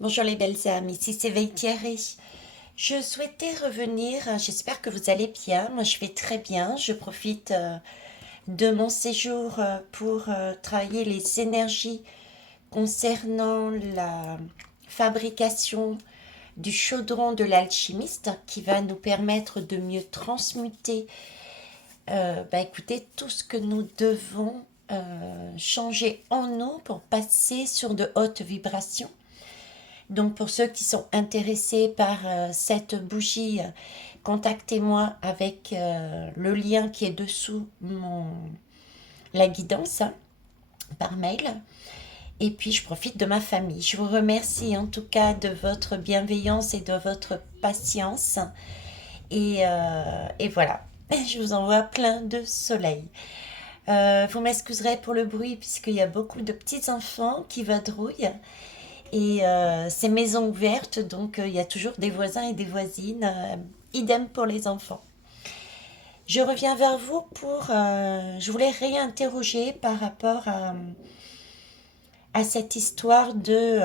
Bonjour les belles âmes, ici c'est Thierry. Je souhaitais revenir, j'espère que vous allez bien, moi je vais très bien, je profite de mon séjour pour travailler les énergies concernant la fabrication du chaudron de l'alchimiste qui va nous permettre de mieux transmuter, écoutez, tout ce que nous devons changer en nous pour passer sur de hautes vibrations. Donc pour ceux qui sont intéressés par cette bougie, contactez-moi avec le lien qui est dessous la guidance par mail. Et puis je profite de ma famille. Je vous remercie en tout cas de votre bienveillance et de votre patience. Et voilà, je vous envoie plein de soleil. Vous m'excuserez pour le bruit puisqu'il y a beaucoup de petits enfants qui vadrouillent. Et c'est maison ouverte, donc il y a toujours des voisins et des voisines. Idem pour les enfants. Je reviens vers vous je voulais réinterroger par rapport à cette histoire de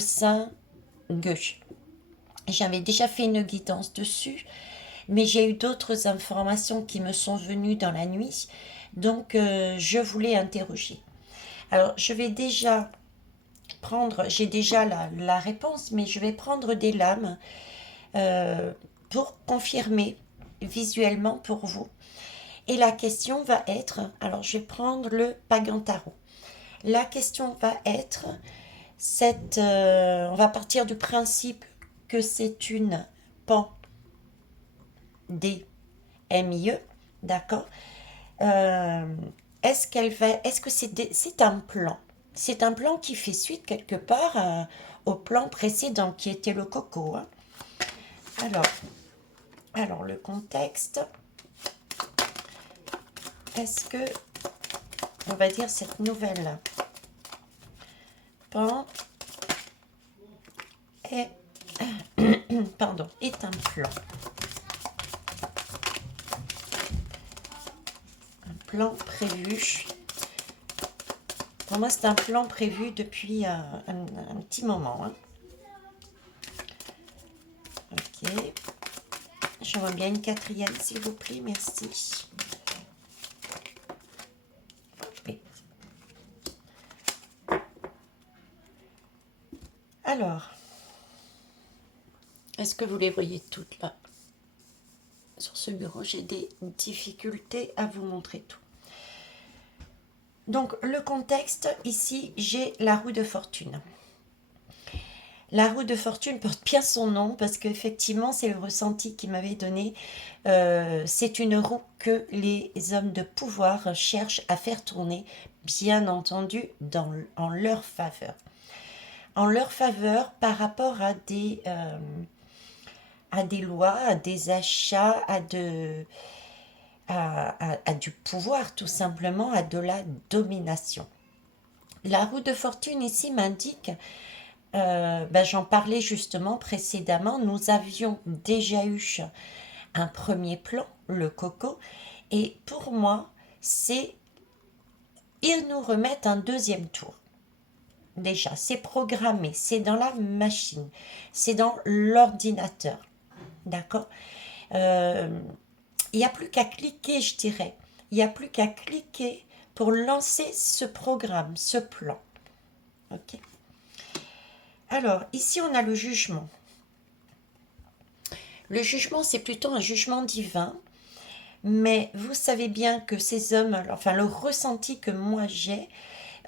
Saint-Gueux. J'avais déjà fait une guidance dessus, mais j'ai eu d'autres informations qui me sont venues dans la nuit, donc je voulais interroger. Alors, je vais déjà j'ai déjà la réponse, mais je vais prendre des lames pour confirmer visuellement pour vous. Et la question va être, alors je vais prendre le Pagantaro. La question va être, on va partir du principe que c'est une pandémie, d'accord. euh, est-ce que c'est un plan? C'est un plan qui fait suite quelque part au plan précédent qui était le coco, hein. Alors, le contexte, est-ce que, on va dire, cette nouvelle pan est, pardon, est un plan? Un plan prévu. Pour moi, c'est un plan prévu depuis un petit moment, hein. Ok. J'aimerais bien une quatrième, s'il vous plaît, merci. Alors, est-ce que vous les voyez toutes là? Sur ce bureau, j'ai des difficultés à vous montrer tout. Donc, le contexte, ici, j'ai la roue de fortune. La roue de fortune porte bien son nom parce qu'effectivement, c'est le ressenti qu'il m'avait donné. C'est une roue que les hommes de pouvoir cherchent à faire tourner, bien entendu, en leur faveur. En leur faveur par rapport à des lois, à des achats, à du pouvoir, tout simplement, à de la domination. La roue de fortune ici m'indique, j'en parlais justement précédemment, nous avions déjà eu un premier plan, le coco, et pour moi, ils nous remettent un deuxième tour. Déjà, c'est programmé, c'est dans la machine, c'est dans l'ordinateur, d'accord. Il n'y a plus qu'à cliquer, je dirais. Il n'y a plus qu'à cliquer pour lancer ce programme, ce plan. Ok. Alors, ici, on a le jugement. Le jugement, c'est plutôt un jugement divin. Mais vous savez bien que ces hommes, enfin, le ressenti que moi j'ai,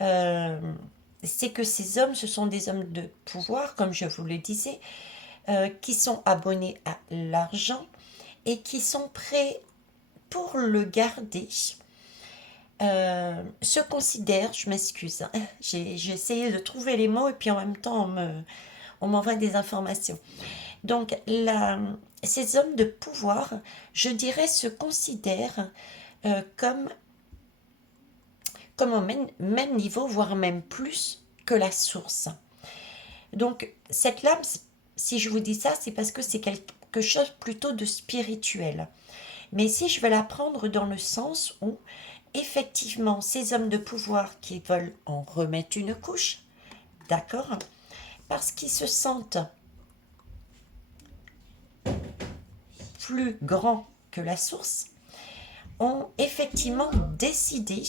c'est que ces hommes, ce sont des hommes de pouvoir, comme je vous le disais, qui sont abonnés à l'argent et qui sont prêts pour le garder. Se considèrent, je m'excuse, hein, j'ai essayé de trouver les mots et puis en même temps on m'envoie des informations. Donc ces hommes de pouvoir, je dirais, se considèrent comme au même niveau, voire même plus que la source. Donc cette lame, si je vous dis ça, c'est parce que c'est quelque chose plutôt de spirituel. Mais si je vais la prendre dans le sens où, effectivement, ces hommes de pouvoir qui veulent en remettre une couche, d'accord, parce qu'ils se sentent plus grands que la source, ont effectivement décidé,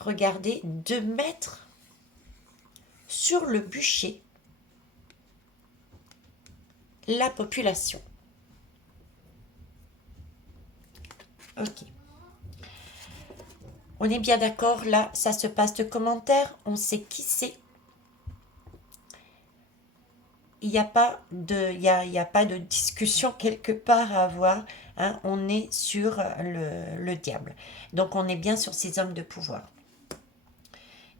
regardez, de mettre sur le bûcher la population. Ok. On est bien d'accord, là, ça se passe de commentaires, on sait qui c'est. Il n'y a pas de discussion quelque part à avoir. Hein, on est sur le diable. Donc on est bien sur ces hommes de pouvoir.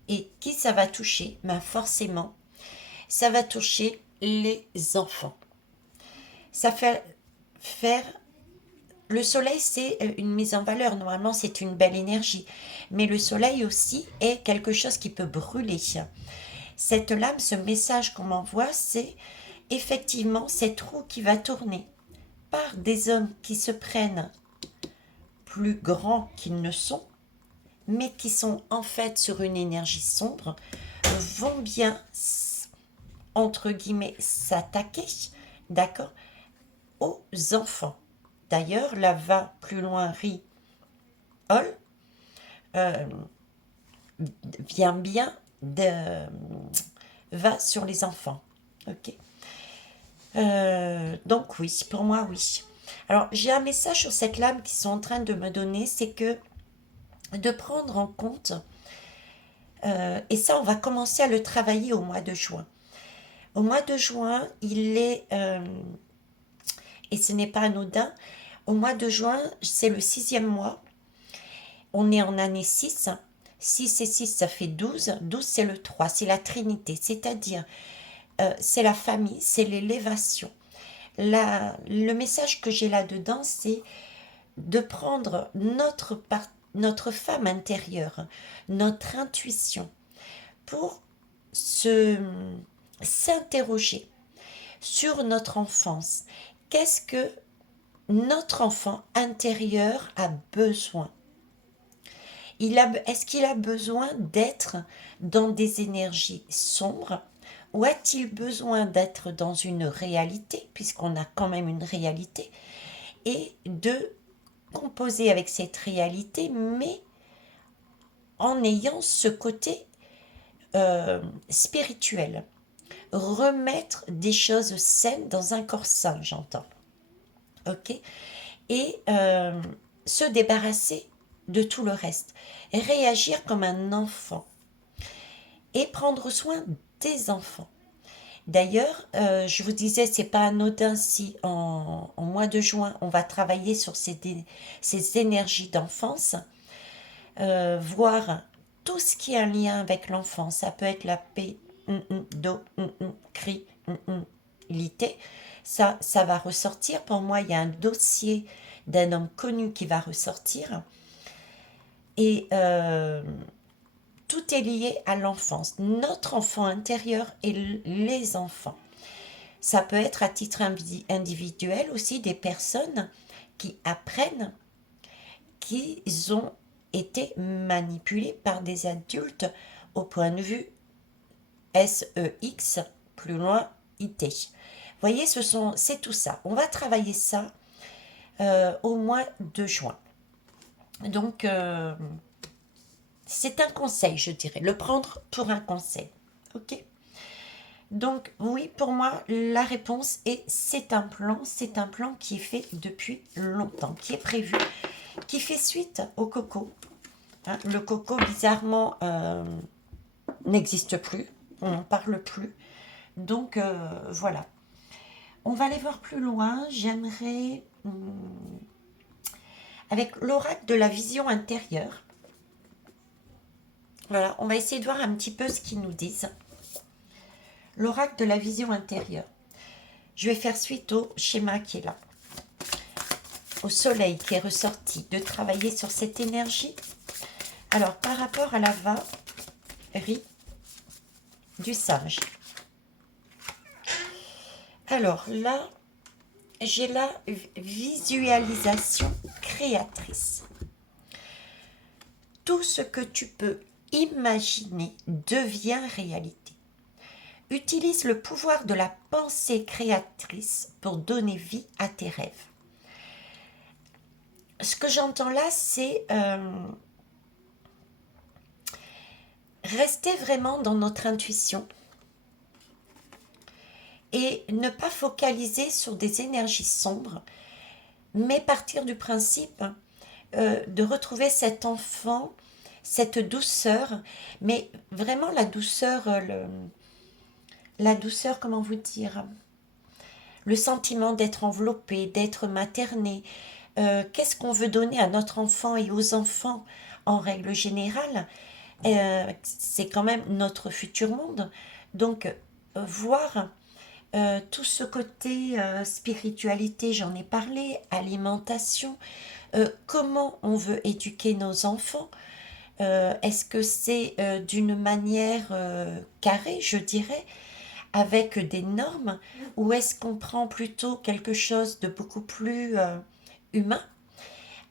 Et qui ça va toucher? Ben forcément, ça va toucher les enfants. Ça fait faire... Le soleil, c'est une mise en valeur. Normalement, c'est une belle énergie. Mais le soleil aussi est quelque chose qui peut brûler. Cette lame, ce message qu'on m'envoie, c'est effectivement cette roue qui va tourner par des hommes qui se prennent plus grands qu'ils ne sont, mais qui sont en fait sur une énergie sombre, vont bien, entre guillemets, s'attaquer, d'accord, aux enfants. D'ailleurs, là va plus loin, Hall vient bien va sur les enfants. Ok. Donc oui, pour moi oui. Alors j'ai un message sur cette lame qu'ils sont en train de me donner, c'est que de prendre en compte, et ça on va commencer à le travailler au mois de juin. Au mois de juin, il est, et ce n'est pas anodin, au mois de juin, c'est le 6e mois, on est en année 6, 6 et 6 ça fait 12, 12 c'est le 3, c'est la Trinité, c'est-à-dire c'est la famille, c'est l'élévation. Le message que j'ai là-dedans, c'est de prendre notre femme intérieure, notre intuition, pour s'interroger sur notre enfance. Qu'est-ce que notre enfant intérieur a besoin? Est-ce qu'il a besoin d'être dans des énergies sombres, ou a-t-il besoin d'être dans une réalité, puisqu'on a quand même une réalité, et de composer avec cette réalité, mais en ayant ce côté spirituel. Remettre des choses saines dans un corps sain, j'entends. Ok. Et se débarrasser de tout le reste. Réagir comme un enfant. Et prendre soin des enfants. D'ailleurs, je vous disais, c'est pas anodin si en mois de juin, on va travailler sur ces énergies d'enfance, voir tout ce qui a un lien avec l'enfance. Ça peut être la paix, do, cri, lité. Ça va ressortir. Pour moi, il y a un dossier d'un homme connu qui va ressortir. Et tout est lié à l'enfance, notre enfant intérieur et les enfants. Ça peut être à titre individuel aussi des personnes qui apprennent qu'ils ont été manipulés par des adultes au point de vue SEX, plus loin IT. Vous voyez, c'est tout ça. On va travailler ça au mois de juin. Donc, c'est un conseil, je dirais. Le prendre pour un conseil. Ok. Donc, oui, pour moi, la réponse est c'est un plan qui est fait depuis longtemps, qui est prévu, qui fait suite au coco. Hein, le coco, bizarrement, n'existe plus. On n'en parle plus. Donc, voilà. On va aller voir plus loin. J'aimerais, avec l'oracle de la vision intérieure, voilà, on va essayer de voir un petit peu ce qu'ils nous disent. L'oracle de la vision intérieure. Je vais faire suite au schéma qui est là. Au soleil qui est ressorti, de travailler sur cette énergie. Alors, par rapport à la varie du sage. Alors là, j'ai la visualisation créatrice. Tout ce que tu peux imaginer devient réalité. Utilise le pouvoir de la pensée créatrice pour donner vie à tes rêves. Ce que j'entends là, c'est rester vraiment dans notre intuition et ne pas focaliser sur des énergies sombres, mais partir du principe de retrouver cet enfant, cette douceur, mais vraiment la douceur, comment vous dire, le sentiment d'être enveloppé, d'être materné. Qu'est-ce qu'on veut donner à notre enfant et aux enfants en règle générale? C'est quand même notre futur monde. Donc, voir tout ce côté spiritualité, j'en ai parlé, alimentation, comment on veut éduquer nos enfants. Est-ce que c'est d'une manière carrée, je dirais, avec des normes, ou est-ce qu'on prend plutôt quelque chose de beaucoup plus humain,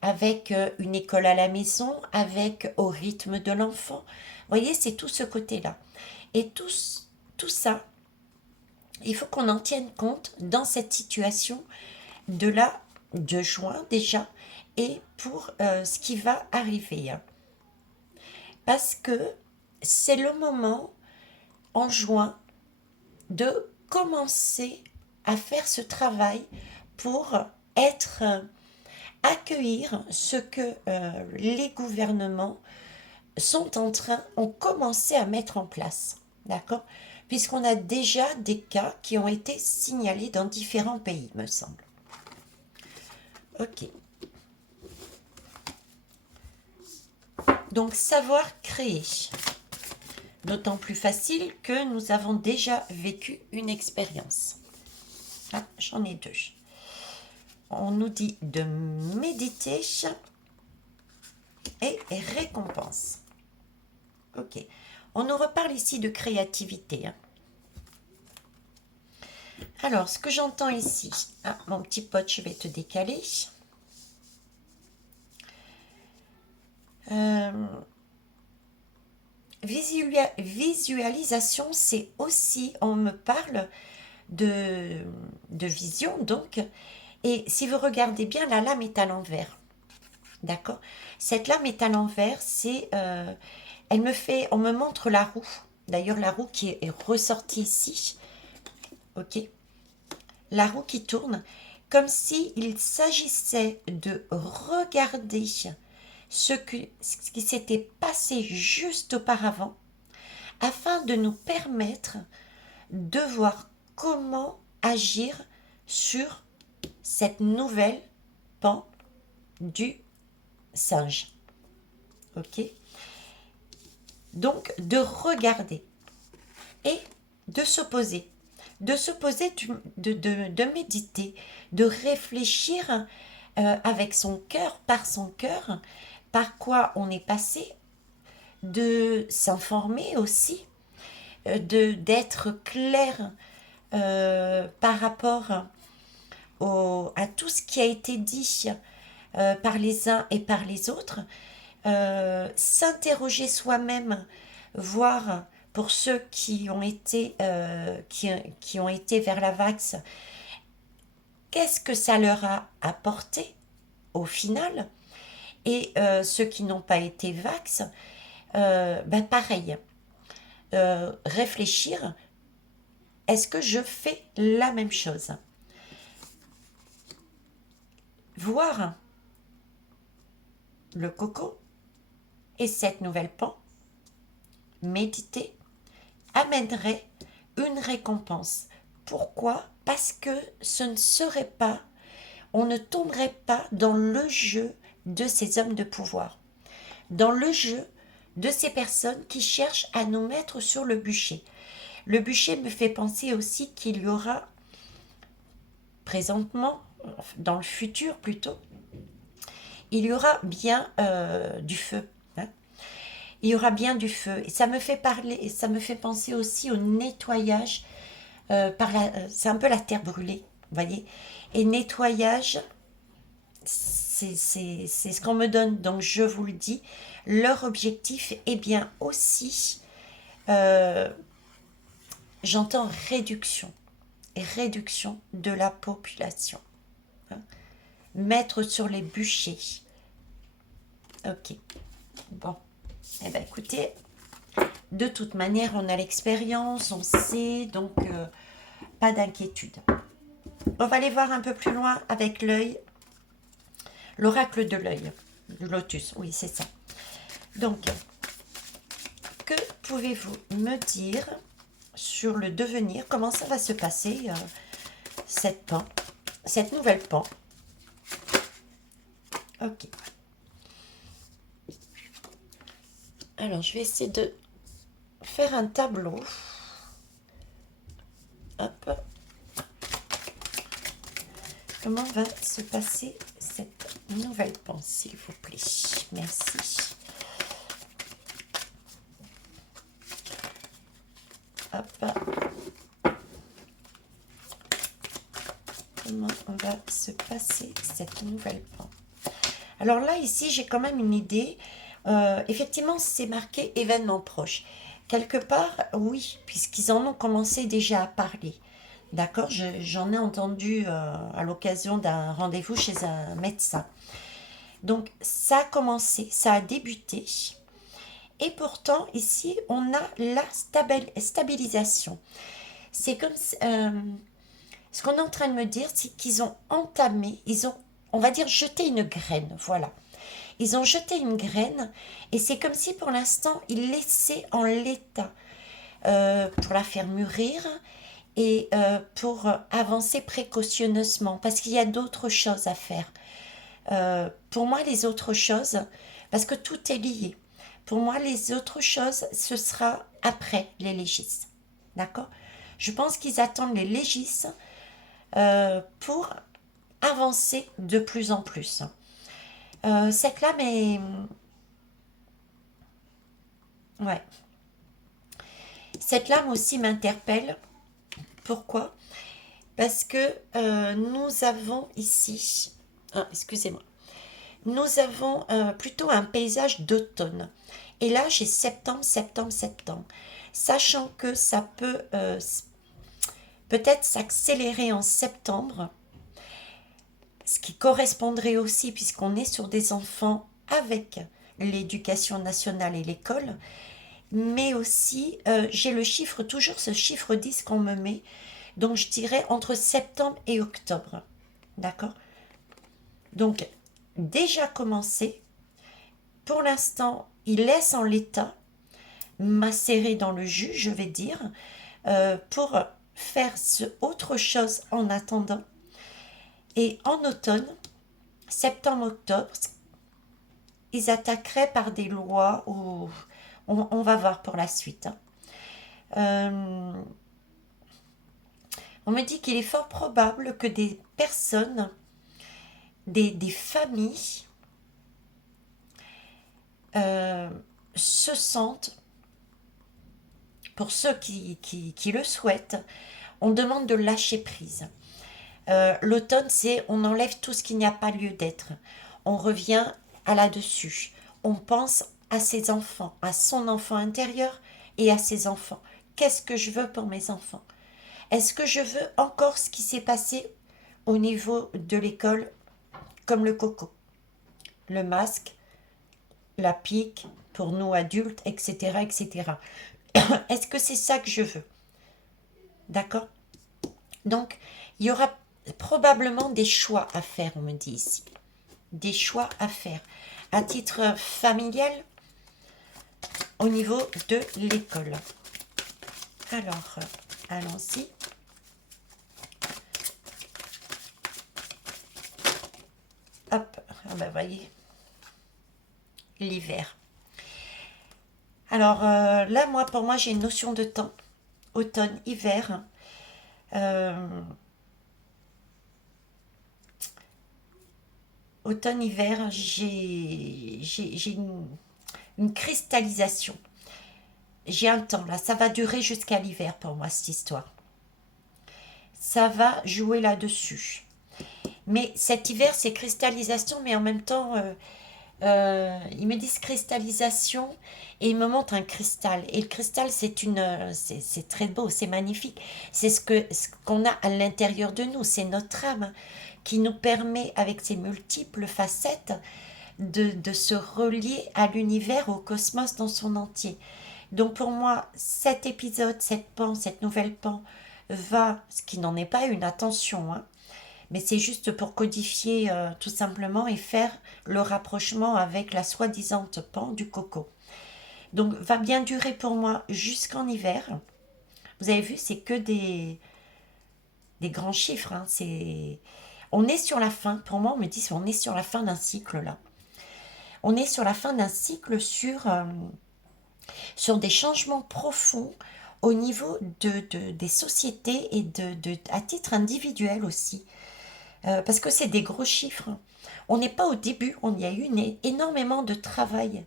avec une école à la maison, avec au rythme de l'enfant? Vous voyez, c'est tout ce côté-là. Et tout ça, il faut qu'on en tienne compte dans cette situation de juin déjà, et pour ce qui va arriver. Parce que c'est le moment, en juin, de commencer à faire ce travail pour être, accueillir ce que les gouvernements ont commencé à mettre en place. D'accord? Puisqu'on a déjà des cas qui ont été signalés dans différents pays, me semble. Ok. Donc, savoir créer. D'autant plus facile que nous avons déjà vécu une expérience. Ah, j'en ai deux. On nous dit de méditer et récompense. Ok. On nous reparle ici de créativité. Alors, ce que j'entends ici... Ah, mon petit pote, je vais te décaler. Visualisation, c'est aussi... On me parle de vision, donc... Et si vous regardez bien, la lame est à l'envers. D'accord? Cette lame est à l'envers, c'est... on me montre la roue. D'ailleurs, la roue qui est ressortie ici. Ok? La roue qui tourne, comme s'il s'agissait de regarder ce qui s'était passé juste auparavant, afin de nous permettre de voir comment agir sur cette nouvelle pan du singe. Ok? Donc, de regarder et de s'opposer. De s'opposer, de méditer, de réfléchir avec son cœur, par quoi on est passé, de s'informer aussi, d'être clair par rapport à tout ce qui a été dit par les uns et par les autres, s'interroger soi-même, voir pour ceux qui ont été, qui ont été vers la Vax, qu'est-ce que ça leur a apporté au final, et ceux qui n'ont pas été Vax, ben pareil, réfléchir, est-ce que je fais la même chose? Voir le coco et cette nouvelle pan, méditer, amènerait une récompense. Pourquoi? Parce que ce ne serait pas, on ne tomberait pas dans le jeu de ces hommes de pouvoir, dans le jeu de ces personnes qui cherchent à nous mettre sur le bûcher. Le bûcher me fait penser aussi qu'il y aura présentement, dans le futur plutôt, il y aura bien du feu. Hein. Il y aura bien du feu. Et ça me fait parler, ça me fait penser aussi au nettoyage c'est un peu la terre brûlée, vous voyez. Et nettoyage, c'est ce qu'on me donne. Donc je vous le dis, leur objectif est bien aussi j'entends réduction, et réduction de la population. Hein. Mettre sur les bûchers. Ok, bon. Eh bien, écoutez, de toute manière, on a l'expérience, on sait, donc pas d'inquiétude. On va aller voir un peu plus loin avec l'œil, l'oracle de l'œil, du lotus, oui, c'est ça. Donc, que pouvez-vous me dire sur le devenir? Comment ça va se passer, cette nouvelle pan? Ok. Alors, je vais essayer de faire un tableau. Hop. Comment va se passer cette nouvelle pan, s'il vous plaît? Merci. Hop. Comment va se passer cette nouvelle pan? Alors là, ici, j'ai quand même une idée. Effectivement, c'est marqué événement proche. Quelque part, oui, puisqu'ils en ont commencé déjà à parler. D'accord, j'en ai entendu à l'occasion d'un rendez-vous chez un médecin. Donc, ça a commencé, ça a débuté. Et pourtant, ici, on a la stabilisation. C'est comme... ce qu'on est en train de me dire, c'est qu'ils ont entamé, ils ont, on va dire, jeté une graine, voilà. Ils ont jeté une graine et c'est comme si pour l'instant, ils laissaient en l'état pour la faire mûrir et pour avancer précautionneusement parce qu'il y a d'autres choses à faire. Pour moi, les autres choses, parce que tout est lié, pour moi, les autres choses, ce sera après les légis. D'accord? Je pense qu'ils attendent les légis pour avancer de plus en plus. Cette lame est... Ouais. Cette lame aussi m'interpelle. Pourquoi? Parce que nous avons ici... Ah, excusez-moi. Nous avons plutôt un paysage d'automne. Et là, j'ai septembre, septembre, septembre. Sachant que ça peut peut-être s'accélérer en septembre, ce qui correspondrait aussi, puisqu'on est sur des enfants avec l'éducation nationale et l'école, mais aussi, j'ai le chiffre, toujours ce chiffre 10 qu'on me met, donc je dirais entre septembre et octobre. D'accord? Donc, déjà commencé, pour l'instant, il laisse en l'état, macéré dans le jus, je vais dire, pour faire autre chose en attendant. Et en automne, septembre-octobre, ils attaqueraient par des lois où on va voir pour la suite. On me dit qu'il est fort probable que des personnes, des familles, se sentent, pour ceux qui le souhaitent, on demande de lâcher prise. L'automne, c'est on enlève tout ce qui n'y a pas lieu d'être. On revient à là-dessus. On pense à ses enfants, à son enfant intérieur et à ses enfants. Qu'est-ce que je veux pour mes enfants? Est-ce que je veux encore ce qui s'est passé au niveau de l'école, comme le coco, le masque, la pique pour nous adultes, etc., etc. Est-ce que c'est ça que je veux? D'accord? Donc, il y aura probablement des choix à faire, on me dit ici. Des choix à faire. À titre familial, au niveau de l'école. Alors, allons-y. Hop, ah ben voyez, l'hiver. Alors là, pour moi, j'ai une notion de temps. Automne, hiver. Automne, hiver, j'ai une cristallisation. J'ai un temps, là. Ça va durer jusqu'à l'hiver pour moi, cette histoire. Ça va jouer là-dessus. Mais cet hiver, c'est cristallisation, mais en même temps, Ils me disent cristallisation et ils me montrent un cristal. Et le cristal, c'est très beau, c'est magnifique. C'est ce qu'on a à l'intérieur de nous, c'est notre âme qui nous permet, avec ses multiples facettes, de se relier à l'univers, au cosmos dans son entier. Donc pour moi, cet épisode, cette nouvelle pan, ce qui n'en est pas une, attention, hein, mais c'est juste pour codifier tout simplement et faire le rapprochement avec la soi-disant pan du coco. Donc va bien durer pour moi jusqu'en hiver. Vous avez vu, c'est que des grands chiffres. Hein, on est sur la fin, pour moi on me dit on est sur la fin d'un cycle là. On est sur la fin d'un cycle sur des changements profonds au niveau des sociétés et à titre individuel aussi. Parce que c'est des gros chiffres. On n'est pas au début, on y a eu énormément de travail.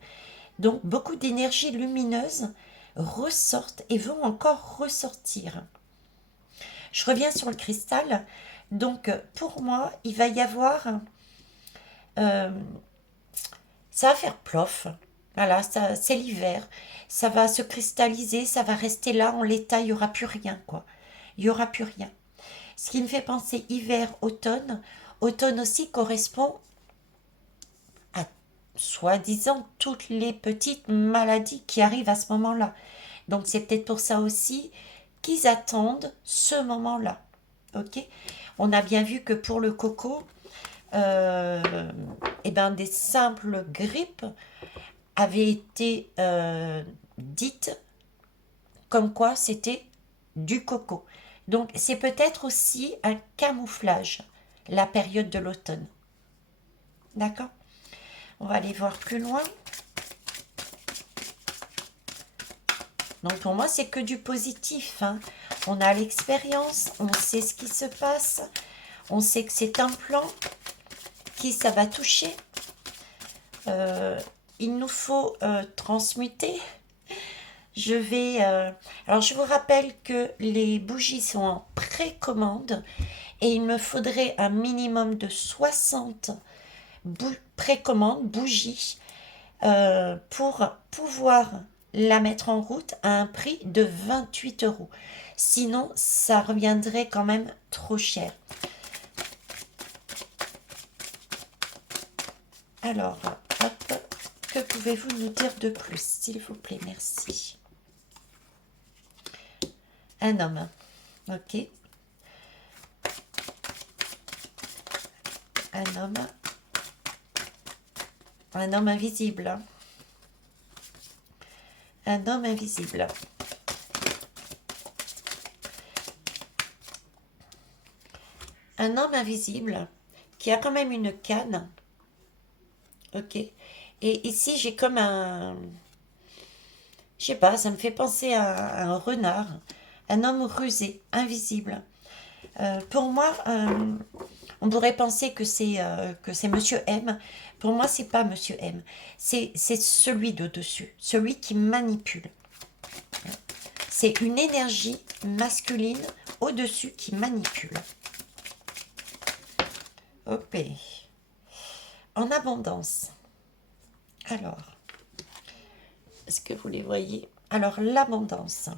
Donc beaucoup d'énergie lumineuse ressortent et vont encore ressortir. Je reviens sur le cristal. Donc pour moi, il va y avoir... euh, ça va faire plof. Voilà, c'est l'hiver. Ça va se cristalliser, ça va rester là en l'état, il n'y aura plus rien, quoi. Il n'y aura plus rien. Ce qui me fait penser hiver, automne. Automne aussi correspond à soi-disant toutes les petites maladies qui arrivent à ce moment-là. Donc c'est peut-être pour ça aussi qu'ils attendent ce moment-là. Ok. On a bien vu que pour le coco, eh ben des simples grippes avaient été dites comme quoi c'était du coco. Donc c'est peut-être aussi un camouflage, la période de l'automne. D'accord. On va aller voir plus loin. Donc pour moi, c'est que du positif. Hein. On a l'expérience, on sait ce qui se passe, on sait que c'est un plan, qui ça va toucher. Il nous faut transmuter. Alors je vous rappelle que les bougies sont en précommande et il me faudrait un minimum de 60 précommandes, bougies, pour pouvoir la mettre en route à un prix de 28 euros. Sinon, ça reviendrait quand même trop cher. Alors, hop, que pouvez-vous nous dire de plus, s'il vous plaît? Merci. Un homme. Ok. Un homme. Un homme invisible. Un homme invisible. Un homme invisible qui a quand même une canne. Ok. Et ici, j'ai comme un... Je sais pas, ça me fait penser à un renard. Un homme rusé, invisible. Pour moi, on pourrait penser que c'est Monsieur M. Pour moi, c'est pas Monsieur M. C'est celui de dessus, celui qui manipule. C'est une énergie masculine au-dessus qui manipule. Ok. En abondance. Alors, est-ce que vous les voyez? Alors, l'abondance.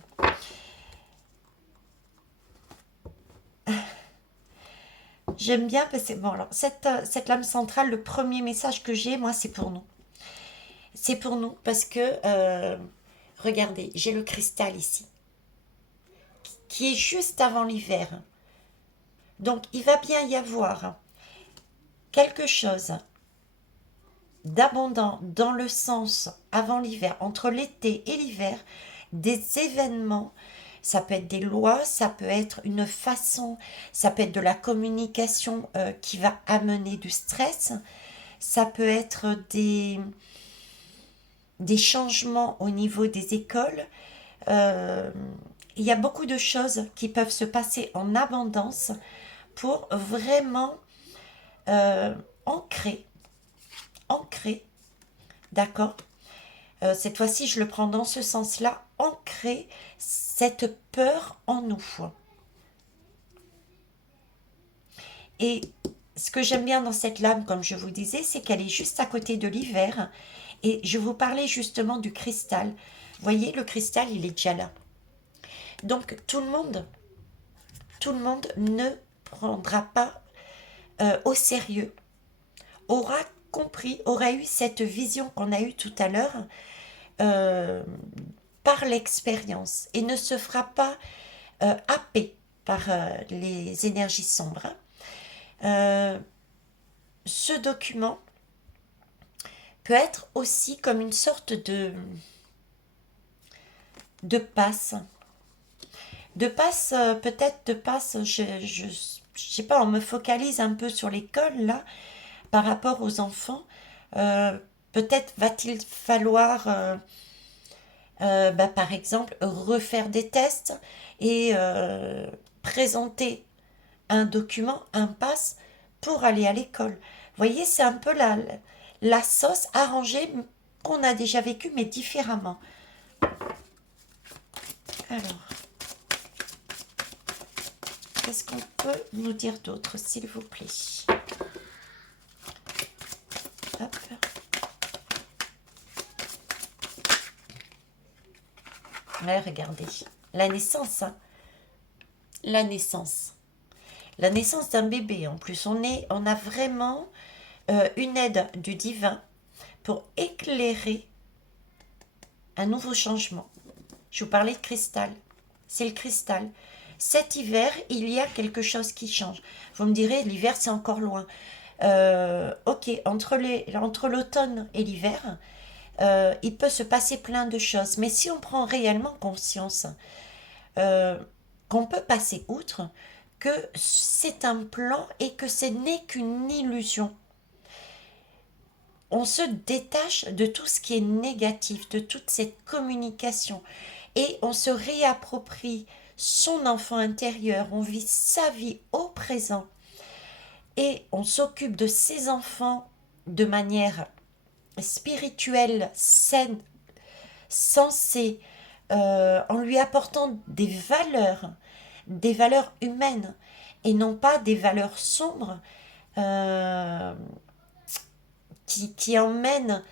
J'aime bien parce que, bon, alors, cette lame centrale, le premier message que j'ai, moi, c'est pour nous. C'est pour nous parce que, regardez, j'ai le cristal ici, qui est juste avant l'hiver. Donc, il va bien y avoir quelque chose d'abondant dans le sens avant l'hiver, entre l'été et l'hiver, des événements. Ça peut être des lois, ça peut être une façon, ça peut être de la communication qui va amener du stress, ça peut être des changements au niveau des écoles. Il y a beaucoup de choses qui peuvent se passer en abondance pour vraiment ancrer, d'accord. Cette fois-ci, je le prends dans ce sens-là, ancrer cette peur en nous. Et ce que j'aime bien dans cette lame, comme je vous disais, c'est qu'elle est juste à côté de l'hiver. Et je vous parlais justement du cristal. Vous voyez, le cristal, il est déjà là. Donc, tout le monde ne prendra pas au sérieux, aura compris, aura eu cette vision qu'on a eue tout à l'heure euh, par l'expérience et ne se fera pas happer par les énergies sombres. Ce document peut être aussi comme une sorte de passe. De passe, peut-être de passe, je sais pas, on me focalise un peu sur l'école là, par rapport aux enfants. Euh, Peut-être va-t-il falloir, par exemple, refaire des tests et présenter un document, un pass pour aller à l'école. Vous voyez, c'est un peu la sauce arrangée qu'on a déjà vécue, mais différemment. Alors, qu'est-ce qu'on peut nous dire d'autre, s'il vous plaît? Hop. Ouais, regardez. La naissance, hein. La naissance. La naissance d'un bébé. En plus, on a vraiment une aide du divin pour éclairer un nouveau changement. Je vous parlais de cristal. C'est le cristal. Cet hiver, il y a quelque chose qui change. Vous me direz, l'hiver, c'est encore loin. Ok, entre l'automne et l'hiver, il peut se passer plein de choses. Mais si on prend réellement conscience euh, qu'on peut passer outre, que c'est un plan et que ce n'est qu'une illusion. On se détache de tout ce qui est négatif, de toute cette communication, et on se réapproprie son enfant intérieur, on vit sa vie au présent, et on s'occupe de ses enfants de manière spirituelle, saine, sensée, en lui apportant des valeurs humaines, et non pas des valeurs sombres euh, qui emmènent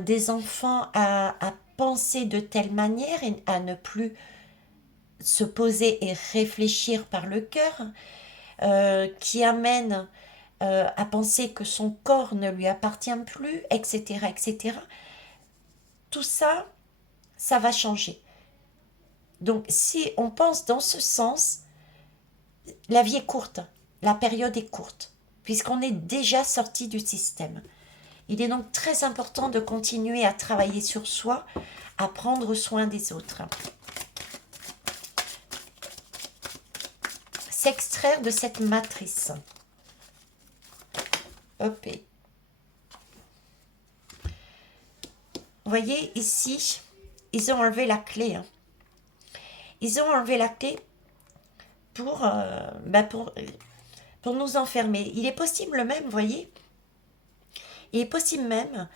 des enfants à penser de telle manière et à ne plus se poser et réfléchir par le cœur, qui amènent à penser que son corps ne lui appartient plus, etc., etc. Tout ça, ça va changer. Donc, si on pense dans ce sens, la vie est courte, la période est courte, puisqu'on est déjà sorti du système. Il est donc très important de continuer à travailler sur soi, à prendre soin des autres. S'extraire de cette matrice. Hop. Vous voyez, ici, ils ont enlevé la clé. Hein. Ils ont enlevé la clé pour, pour nous enfermer. Il est possible même, vous voyez, il est possible même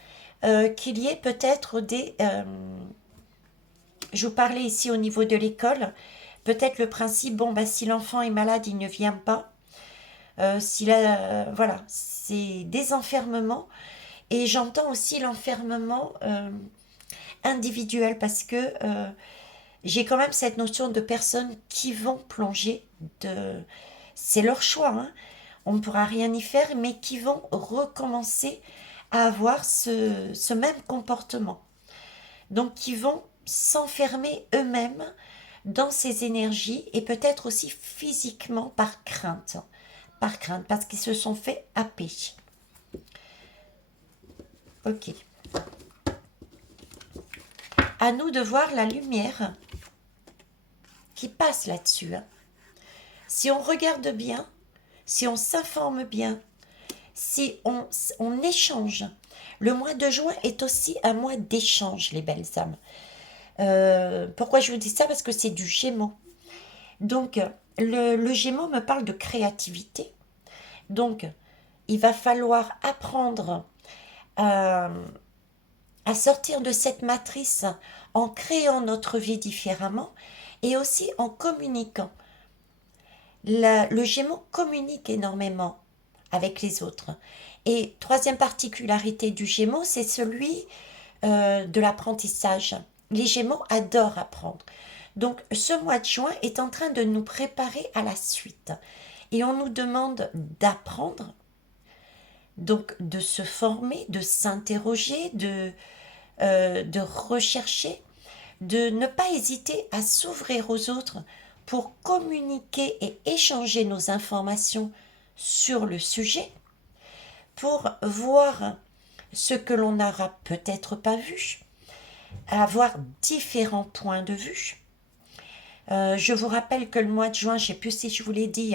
qu'il y ait peut-être des... je vous parlais ici au niveau de l'école, peut-être le principe, bon, si l'enfant est malade, il ne vient pas. Voilà, c'est des enfermements. Et j'entends aussi l'enfermement individuel parce que j'ai quand même cette notion de personnes qui vont plonger, c'est leur choix, hein. On ne pourra rien y faire, mais qui vont recommencer à avoir ce même comportement. Donc qui vont s'enfermer eux-mêmes dans ces énergies et peut-être aussi physiquement par crainte, parce qu'ils se sont fait happer. Ok. À nous de voir la lumière qui passe là-dessus. Hein. Si on regarde bien, si on s'informe bien, si on échange, le mois de juin est aussi un mois d'échange, les belles âmes. Pourquoi je vous dis ça? Parce que c'est du Gémeaux. Donc, le Gémeaux me parle de créativité. Donc, il va falloir apprendre à sortir de cette matrice en créant notre vie différemment et aussi en communiquant. Le Gémeaux communique énormément avec les autres. Et troisième particularité du Gémeaux, c'est celui de l'apprentissage. Les Gémeaux adorent apprendre. Donc ce mois de juin est en train de nous préparer à la suite. Et on nous demande d'apprendre, donc de se former, de s'interroger, de rechercher, de ne pas hésiter à s'ouvrir aux autres pour communiquer et échanger nos informations sur le sujet, pour voir ce que l'on n'aura peut-être pas vu, avoir différents points de vue. Je vous rappelle que le mois de juin, je ne sais plus si je vous l'ai dit,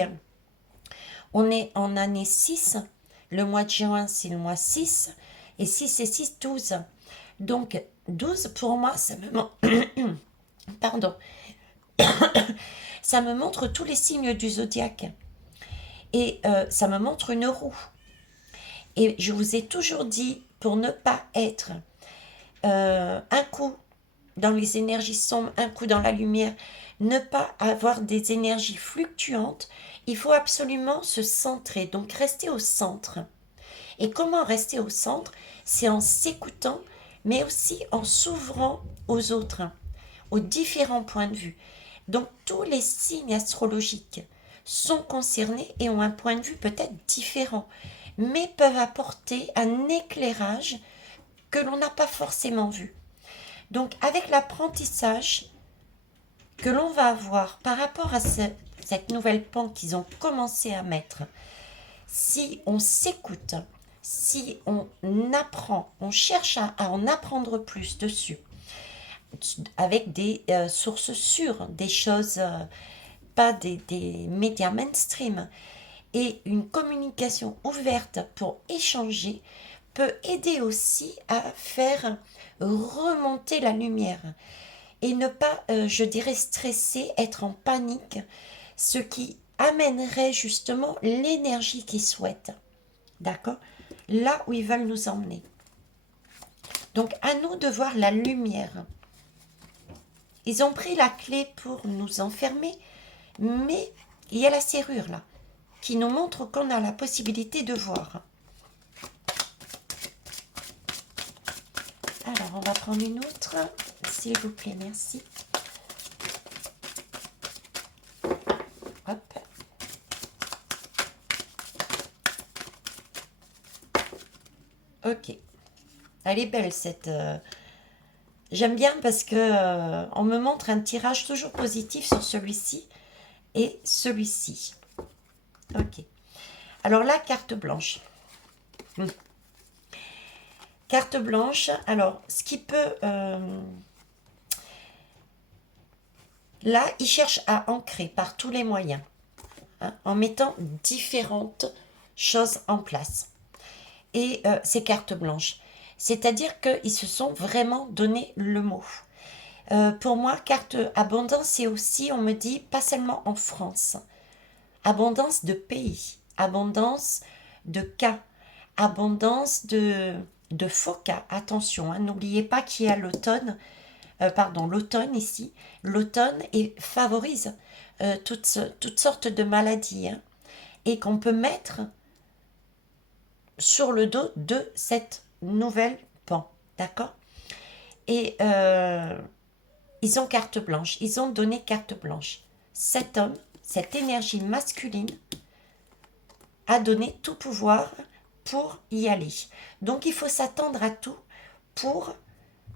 on est en année 6. Le mois de juin, c'est le mois 6. Et 6 et 6, 12. Donc, 12, pour moi, ça me... Pardon. Ça me montre tous les signes du zodiaque. Et ça me montre une roue. Et je vous ai toujours dit, pour ne pas être un coup dans les énergies sombres, un coup dans la lumière, ne pas avoir des énergies fluctuantes, il faut absolument se centrer, donc rester au centre. Et comment rester au centre? C'est en s'écoutant, mais aussi en s'ouvrant aux autres, aux différents points de vue. Donc tous les signes astrologiques sont concernés et ont un point de vue peut-être différent, mais peuvent apporter un éclairage que l'on n'a pas forcément vu. Donc avec l'apprentissage que l'on va avoir par rapport à cette nouvelle pan qu'ils ont commencé à mettre, si on s'écoute, si on apprend, on cherche à en apprendre plus dessus, avec des sources sûres, des choses, pas des médias mainstream, et une communication ouverte pour échanger, peut aider aussi à faire remonter la lumière et ne pas, je dirais, stresser, être en panique, ce qui amènerait justement l'énergie qu'ils souhaitent. D'accord? Là où ils veulent nous emmener. Donc, à nous de voir la lumière. Ils ont pris la clé pour nous enfermer, mais il y a la serrure là, qui nous montre qu'on a la possibilité de voir. Alors, on va prendre une autre, s'il vous plaît, merci. Hop. Ok. Elle est belle cette... J'aime bien parce que on me montre un tirage toujours positif sur celui-ci et celui-ci. Ok. Alors là, carte blanche. Carte blanche, alors, ce qui peut... là, il cherche à ancrer par tous les moyens, hein, en mettant différentes choses en place. Et ces cartes blanches. C'est-à-dire qu'ils se sont vraiment donné le mot. Pour moi, carte abondance, c'est aussi, on me dit, pas seulement en France. Abondance de pays, abondance de cas, abondance de faux cas. Attention, hein, n'oubliez pas qu'il y a l'automne, l'automne ici. L'automne favorise toutes sortes de maladies, hein, et qu'on peut mettre sur le dos de cette nouvelle pan, d'accord? Et ils ont carte blanche, ils ont donné carte blanche. Cet homme, cette énergie masculine, a donné tout pouvoir pour y aller. Donc il faut s'attendre à tout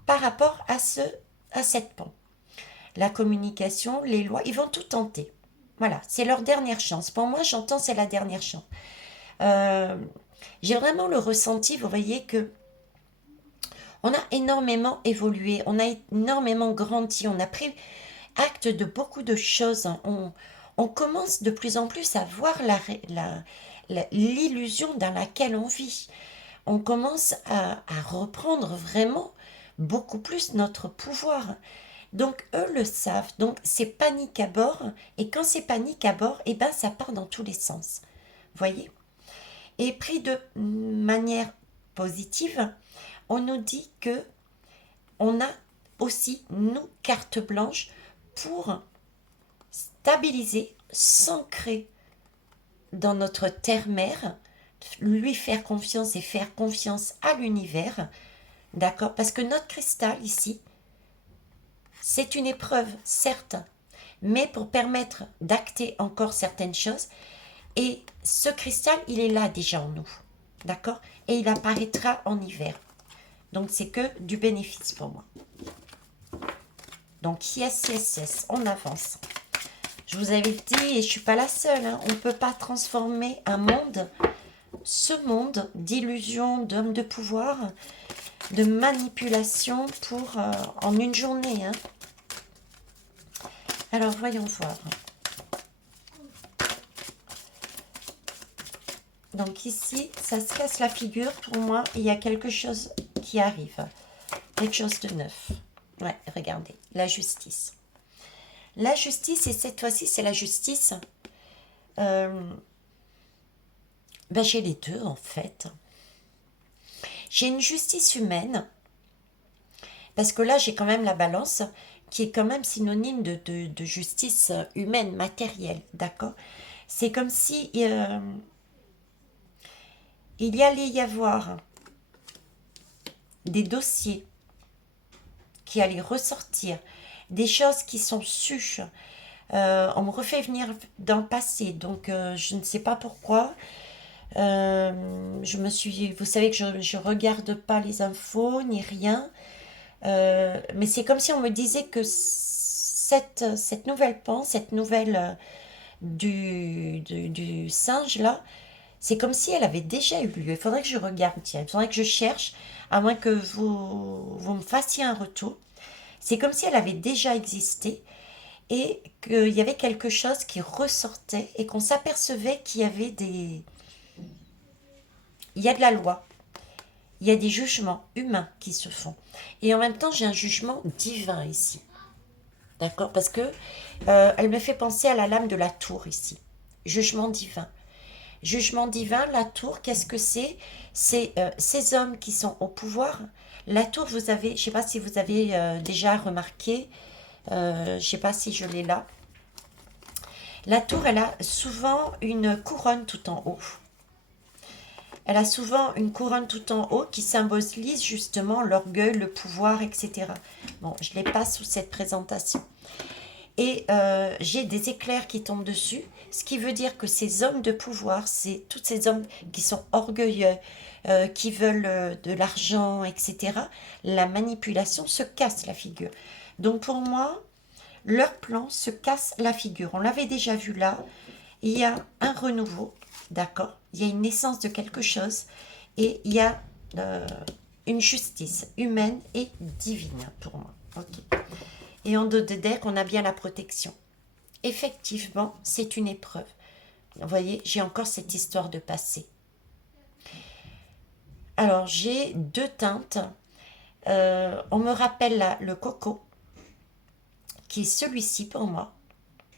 par rapport à cette pan. La communication, les lois, ils vont tout tenter. Voilà, c'est leur dernière chance. Pour moi, j'entends c'est la dernière chance. J'ai vraiment le ressenti, vous voyez, que on a énormément évolué, on a énormément grandi, on a pris acte de beaucoup de choses. On commence de plus en plus à voir l'illusion dans laquelle on vit. On commence à reprendre vraiment beaucoup plus notre pouvoir. Donc eux le savent, donc c'est panique à bord, et quand c'est panique à bord, eh ben ça part dans tous les sens. Voyez? Et pris de manière positive, on nous dit que on a aussi, nous, carte blanche pour stabiliser, s'ancrer dans notre terre-mère, lui faire confiance et faire confiance à l'univers, d'accord? Parce que notre cristal ici, c'est une épreuve, certes, mais pour permettre d'acter encore certaines choses. Et ce cristal, il est là déjà en nous, d'accord? Et il apparaîtra en hiver. Donc, c'est que du bénéfice pour moi. Donc, yes, yes, yes, on avance. Je vous avais dit, et je ne suis pas la seule, hein, on ne peut pas transformer un monde, ce monde d'illusions, d'hommes de pouvoir, de manipulation pour en une journée. Hein. Alors, voyons voir. Donc ici, ça se casse la figure. Pour moi, il y a quelque chose qui arrive. Quelque chose de neuf. Ouais, regardez, la justice. La justice, et cette fois-ci, c'est la justice. J'ai les deux, en fait. J'ai une justice humaine, parce que là, j'ai quand même la balance, qui est quand même synonyme de justice humaine, matérielle, d'accord? C'est comme si il y allait y avoir des dossiers qui allaient ressortir, des choses qui sont sues. On me refait venir dans le passé, donc je ne sais pas pourquoi. Je me suis, vous savez que je ne regarde pas les infos ni rien, mais c'est comme si on me disait que cette nouvelle pan, cette nouvelle du singe là, c'est comme si elle avait déjà eu lieu. Il faudrait que je regarde, tiens, il faudrait que je cherche, à moins que vous me fassiez un retour. C'est comme si elle avait déjà existé et qu'il y avait quelque chose qui ressortait et qu'on s'apercevait qu'il y avait des... Il y a de la loi, il y a des jugements humains qui se font. Et en même temps, j'ai un jugement divin ici. D'accord? Parce que elle me fait penser à la lame de la tour ici. Jugement divin. Jugement divin, la tour, qu'est-ce que c'est? C'est ces hommes qui sont au pouvoir. La tour, vous avez, je ne sais pas si vous avez déjà remarqué, je ne sais pas si je l'ai là. La tour, elle a souvent une couronne tout en haut. Elle a souvent une couronne tout en haut qui symbolise justement l'orgueil, le pouvoir, etc. Bon, je ne l'ai pas sous cette présentation. Et j'ai des éclairs qui tombent dessus, ce qui veut dire que ces hommes de pouvoir, c'est tous ces hommes qui sont orgueilleux, qui veulent de l'argent, etc. La manipulation se casse la figure. Donc pour moi, leur plan se casse la figure. On l'avait déjà vu là. Il y a un renouveau, d'accord? Il y a une naissance de quelque chose et il y a une justice humaine et divine pour moi. Ok. Et en dos de deck, on a bien la protection. Effectivement, c'est une épreuve. Vous voyez, j'ai encore cette histoire de passé. Alors, j'ai deux teintes. On me rappelle là, le coco, qui est celui-ci pour moi.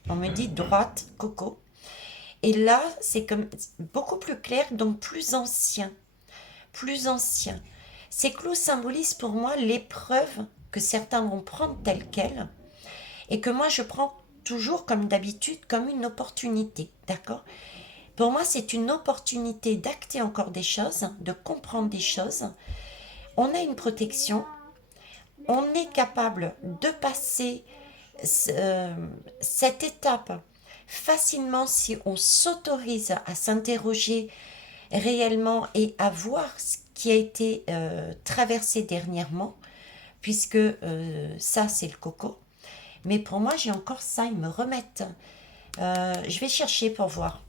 On me dit droite, coco. Et là, c'est comme beaucoup plus clair, donc plus ancien. Plus ancien. Ces clous symbolisent pour moi l'épreuve que certains vont prendre telle qu'elle et que moi je prends toujours comme d'habitude comme une opportunité, d'accord? Pour moi, c'est une opportunité d'acter encore des choses, de comprendre des choses. On a une protection, on est capable de passer cette étape facilement si on s'autorise à s'interroger réellement et à voir ce qui a été traversé dernièrement, puisque ça, c'est le coco. Mais pour moi, j'ai encore ça, ils me remettent. Je vais chercher pour voir.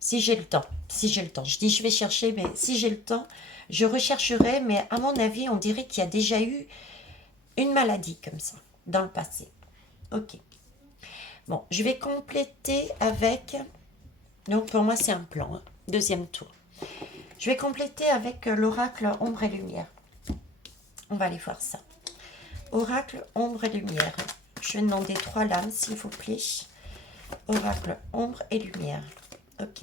Si j'ai le temps. Si j'ai le temps. Je dis je vais chercher, mais si j'ai le temps, je rechercherai. Mais à mon avis, on dirait qu'il y a déjà eu une maladie comme ça dans le passé. Ok. Bon, je vais compléter avec... Donc pour moi, c'est un plan. Hein. Deuxième tour. Je vais compléter avec l'oracle ombre et lumière. On va aller voir ça. Oracle ombre et lumière. Je vais demander 3 lames, s'il vous plaît. Oracle ombre et lumière. Ok.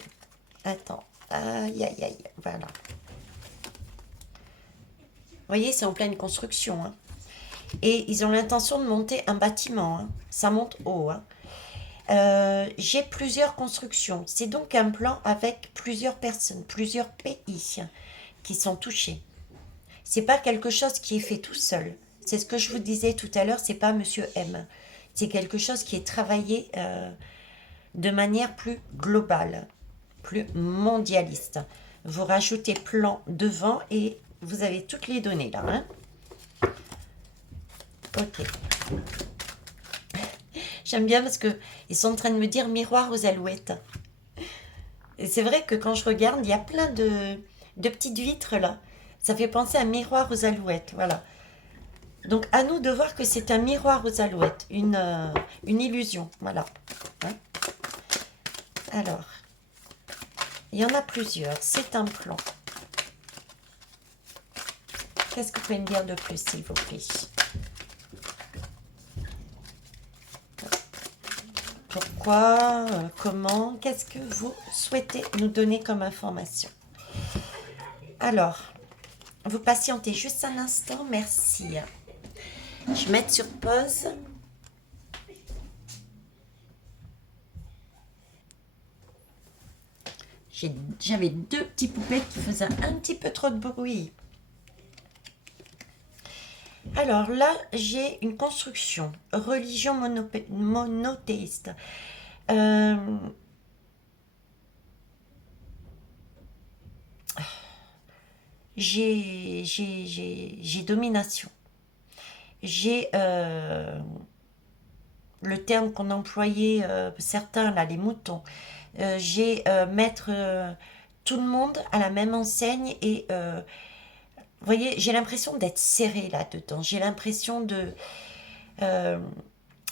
Attends. Aïe, aïe, aïe. Voilà. Vous voyez, c'est en pleine construction. Hein. Et ils ont l'intention de monter un bâtiment. Hein. Ça monte haut. Hein. J'ai plusieurs constructions. C'est donc un plan avec plusieurs personnes, plusieurs pays qui sont touchés. C'est pas quelque chose qui est fait tout seul. C'est ce que je vous disais tout à l'heure, c'est pas Monsieur M. C'est quelque chose qui est travaillé de manière plus globale, plus mondialiste. Vous rajoutez plan devant et vous avez toutes les données là. Hein. Ok. J'aime bien parce que ils sont en train de me dire miroir aux alouettes. Et c'est vrai que quand je regarde, il y a plein de petites vitres là. Ça fait penser à miroir aux alouettes. Voilà. Donc à nous de voir que c'est un miroir aux alouettes, une illusion. Voilà. Hein. Alors, il y en a plusieurs. C'est un plan. Qu'est-ce que vous pouvez me dire de plus, s'il vous plaît? Pourquoi, comment, qu'est-ce que vous souhaitez nous donner comme information? Alors, vous patientez juste un instant, merci. Je vais mettre sur pause. J'avais deux petits poupettes qui faisaient un petit peu trop de bruit. Alors là, j'ai une construction, religion monothéiste. J'ai domination. J'ai le terme qu'on employait certains, là, les moutons. J'ai mettre tout le monde à la même enseigne et vous voyez, j'ai l'impression d'être serrée là-dedans. J'ai l'impression de... euh,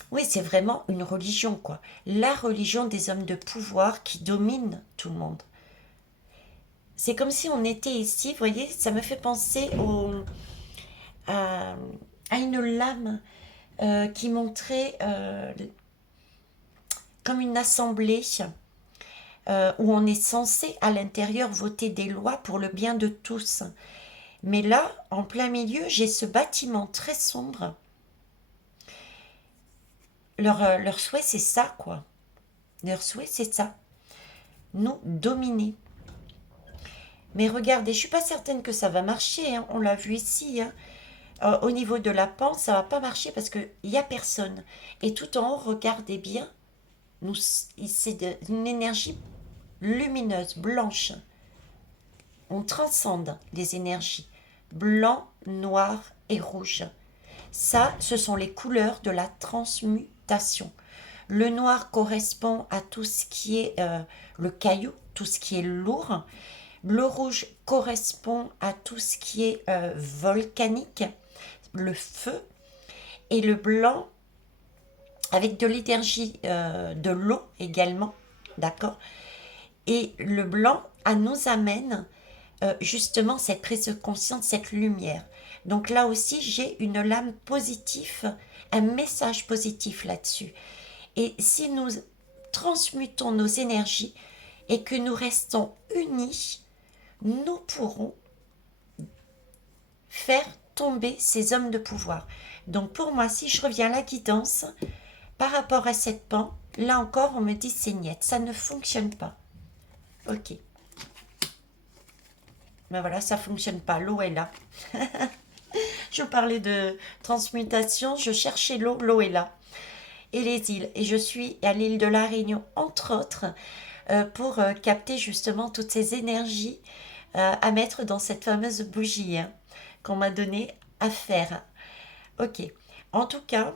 oui, c'est vraiment une religion, quoi. La religion des hommes de pouvoir qui dominent tout le monde. C'est comme si on était ici, vous voyez, ça me fait penser à, à une lame qui montrait comme une assemblée où on est censé à l'intérieur voter des lois pour le bien de tous. Mais là, en plein milieu, j'ai ce bâtiment très sombre. Leur souhait, c'est ça, quoi. Leur souhait, c'est ça. Nous dominer. Mais regardez, je suis pas certaine que ça va marcher. Hein. On l'a vu ici. Hein. Au niveau de la pente, ça va pas marcher parce qu'il n'y a personne. Et tout en haut, regardez bien. C'est une énergie lumineuse, blanche. On transcende les énergies. Blanc, noir et rouge. Ça, ce sont les couleurs de la transmutation. Le noir correspond à tout ce qui est le caillou, tout ce qui est lourd. Le rouge correspond à tout ce qui est volcanique, le feu. Et le blanc, avec de l'énergie de l'eau également, d'accord? Et le blanc nous amène justement cette prise de conscience, cette lumière. Donc là aussi, j'ai une lame positive, un message positif là-dessus. Et si nous transmutons nos énergies et que nous restons unis, nous pourrons faire tomber ces hommes de pouvoir. Donc pour moi, si je reviens à la guidance, par rapport à cette pan, là encore, on me dit c'est niet, ça ne fonctionne pas. Ok. Ben voilà, ça fonctionne pas, l'eau est là. Je parlais de transmutation, je cherchais l'eau, l'eau est là. Et les îles. Et je suis à l'île de la Réunion, entre autres, pour capter justement toutes ces énergies à mettre dans cette fameuse bougie hein, qu'on m'a donné à faire. Ok. En tout cas,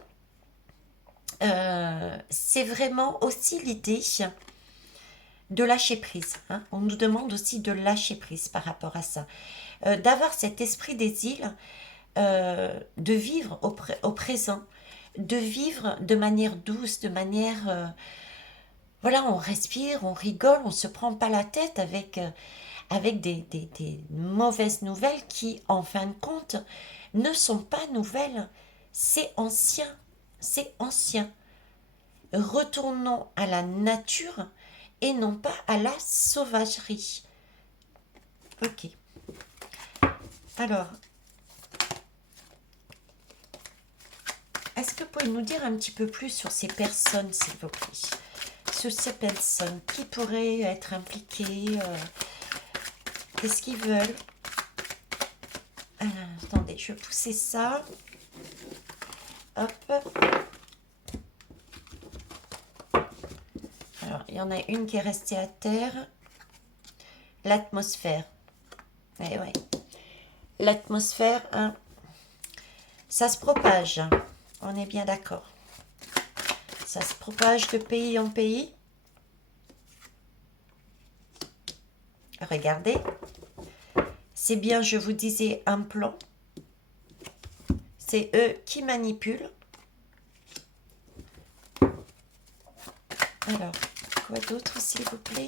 c'est vraiment aussi l'idée de lâcher prise. Hein. On nous demande aussi de lâcher prise par rapport à ça. D'avoir cet esprit des îles, de vivre au présent, de vivre de manière douce, de manière... voilà, on respire, on rigole, on ne se prend pas la tête avec des mauvaises nouvelles qui, en fin de compte, ne sont pas nouvelles. C'est ancien, c'est ancien. Retournons à la nature et non pas à la sauvagerie. Ok. Alors, est-ce que vous pouvez nous dire un petit peu plus sur ces personnes, s'il vous plaît? to ces personnes qui pourraient être impliquées. Qu'est-ce qu'ils veulent? Attendez, je vais pousser ça. Hop. Alors, il y en a une qui est restée à terre. L'atmosphère. Eh ouais. L'atmosphère, hein, ça se propage. Hein. On est bien d'accord. Ça se propage de pays en pays. Regardez. C'est bien, je vous disais, un plan. C'est eux qui manipulent. Alors, quoi d'autre, s'il vous plaît?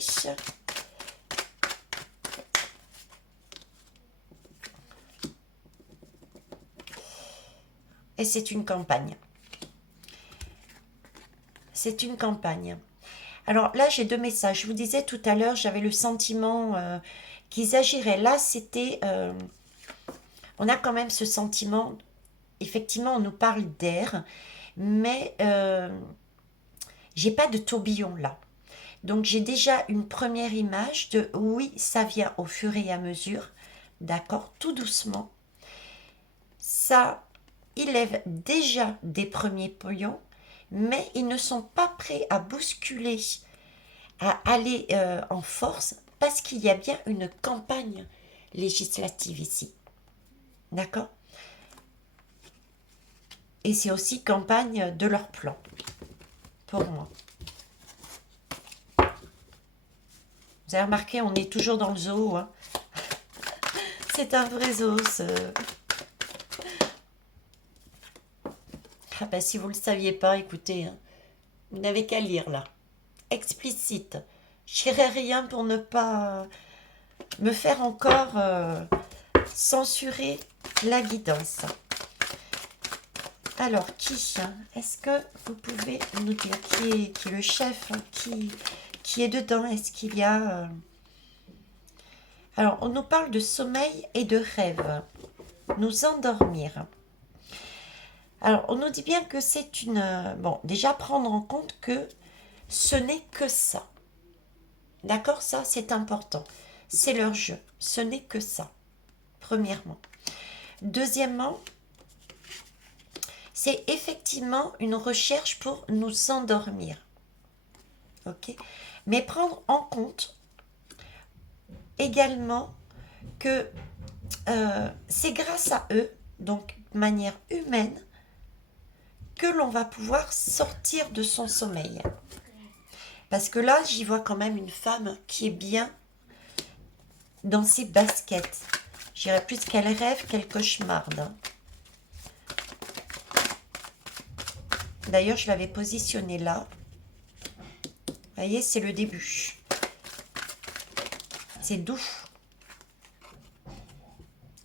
Et c'est une campagne. C'est une campagne. Alors là, j'ai deux messages. Je vous disais tout à l'heure, j'avais le sentiment qu'ils agiraient. Là, c'était... on a quand même ce sentiment... Effectivement, on nous parle d'air, mais j'ai pas de tourbillon là. Donc, j'ai déjà une première image de... Oui, ça vient au fur et à mesure. D'accord? Tout doucement. Ça élève déjà des premiers pognon, mais ils ne sont pas prêts à bousculer, à aller en force, parce qu'il y a bien une campagne législative ici. D'accord? Et c'est aussi campagne de leur plan, pour moi. Vous avez remarqué, on est toujours dans le zoo. Hein. C'est un vrai zoo, ce... Ah ben, si vous ne le saviez pas, écoutez, hein, vous n'avez qu'à lire là. Explicite. Je n'irai rien pour ne pas me faire encore censurer la guidance. Alors, qui est-ce que vous pouvez nous dire qui est le chef, qui est dedans? Est-ce qu'il y a... Alors, on nous parle de sommeil et de rêve. Nous endormir. Alors, on nous dit bien que c'est une... bon, déjà prendre en compte que ce n'est que ça. D'accord? Ça, c'est important. C'est leur jeu. Ce n'est que ça. Premièrement. Deuxièmement, c'est effectivement une recherche pour nous endormir. Ok? Mais prendre en compte également que c'est grâce à eux, donc de manière humaine, que l'on va pouvoir sortir de son sommeil. Parce que là, j'y vois quand même une femme qui est bien dans ses baskets. J'irais plus qu'elle rêve qu'elle cauchemarde. D'ailleurs, je l'avais positionné là. Vous voyez, c'est le début. C'est doux.